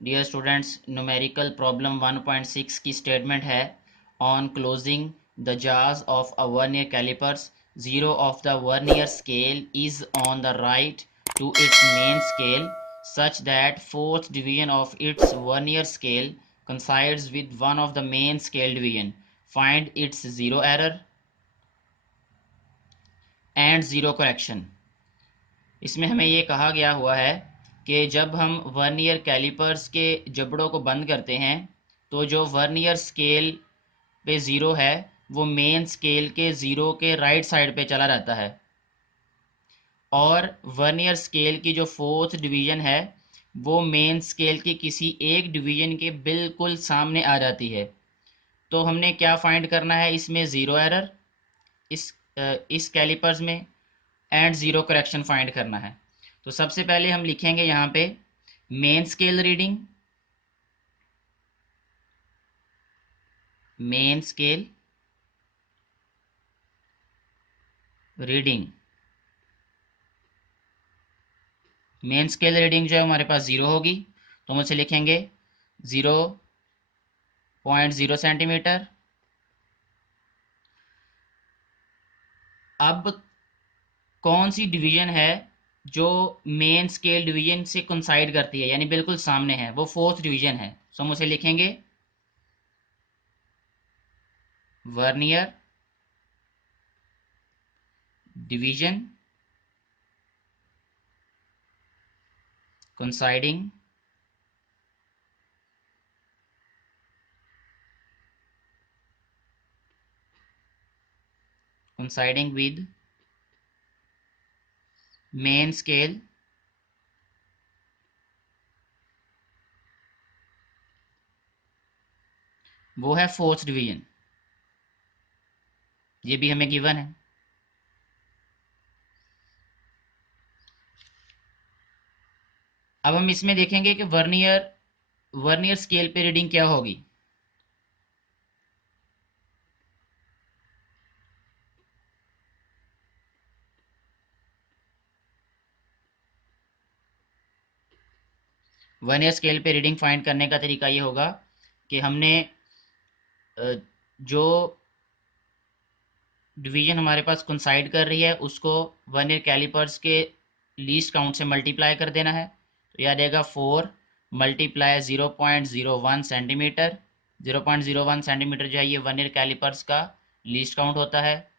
Dear students, numerical problem 1.6 की statement है on closing the जार्स of a vernier callipers zero of the vernier scale is on the right to its main scale such that fourth division of its vernier scale coincides with one of the main scale division. Find its zero error and zero correction. इसमें हमें ये कहा गया हुआ है कि जब हम वर्नियर कैलिपर्स के जबड़ों को बंद करते हैं तो जो वर्नियर स्केल पे ज़ीरो है वो मेन स्केल के ज़ीरो के राइट साइड पे चला जाता है, और वर्नियर स्केल की जो फोर्थ डिवीज़न है वो मेन स्केल की किसी एक डिवीज़न के बिल्कुल सामने आ जाती है। तो हमने क्या फाइंड करना है इसमें? ज़ीरो एरर इस कैलिपर्स में एंड ज़ीरो करेक्शन फाइंड करना है। तो सबसे पहले हम लिखेंगे यहाँ पे main scale reading, main scale reading. Main scale reading जो है हमारे पास ज़ीरो होगी, तो हम उसे लिखेंगे 0.0 सेंटीमीटर। अब कौन सी डिवीजन है जो मेन स्केल डिवीजन से कोइंसाइड करती है, यानी बिल्कुल सामने है? वो फोर्थ डिवीजन है। सो हम उसे लिखेंगे vernier division coinciding coinciding with main scale वो है फोर्थ डिवीजन। ये भी हमें गिवन है। अब हम इसमें देखेंगे कि वर्नियर वर्नियर स्केल पे रीडिंग क्या होगी। वर्नियर स्केल पे रीडिंग फाइंड करने का तरीका ये होगा कि हमने जो डिवीजन हमारे पास कोइंसाइड कर रही है उसको वर्नियर कैलिपर्स के लीस्ट काउंट से मल्टीप्लाई कर देना है। तो यह आ जाएगा 4 मल्टीप्लाई 0.01 सेंटीमीटर। 0.01 सेंटीमीटर जो है ये वर्नियर कैलिपर्स का लीस्ट काउंट होता है।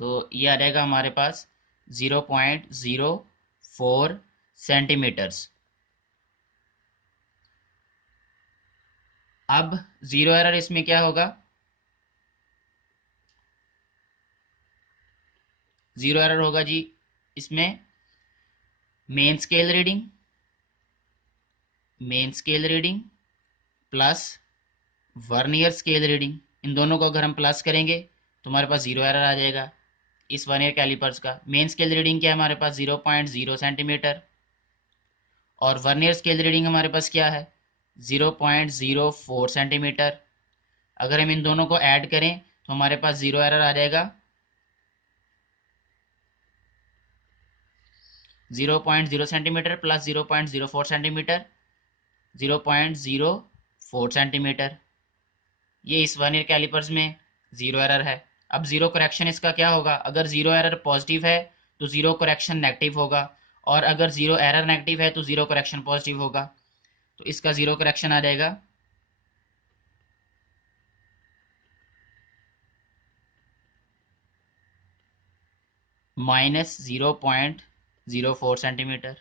तो ये आ जाएगा हमारे पास 0.04 सेंटीमीटर्स। अब ज़ीरो एरर इसमें क्या होगा? ज़ीरो एरर होगा जी इसमें main scale reading, main scale reading plus vernier scale reading. इन दोनों को अगर हम प्लस करेंगे तो हमारे पास ज़ीरो एरर आ जाएगा। इस वर्नियर कैलिपर्स का मेन स्केल रीडिंग क्या है हमारे पास? 0.0 सेंटीमीटर, और वर्नियर स्केल रीडिंग हमारे पास क्या है? 0.04 सेंटीमीटर। अगर हम इन दोनों को ऐड करें तो हमारे पास ज़ीरो एरर आ जाएगा 0.0 सेंटीमीटर प्लस 0.04 सेंटीमीटर, 0.04 सेंटीमीटर। ये इस वर्नियर कैलिपर्स में ज़ीरो एरर है। अब ज़ीरो करेक्शन इसका क्या होगा? अगर ज़ीरो एरर पॉजिटिव है तो ज़ीरो करेक्शन नेगेटिव होगा, और अगर ज़ीरो एरर नेगेटिव है तो ज़ीरो करेक्शन पॉजिटिव होगा। तो इसका ज़ीरो करेक्शन आ जाएगा -0.04 सेंटीमीटर।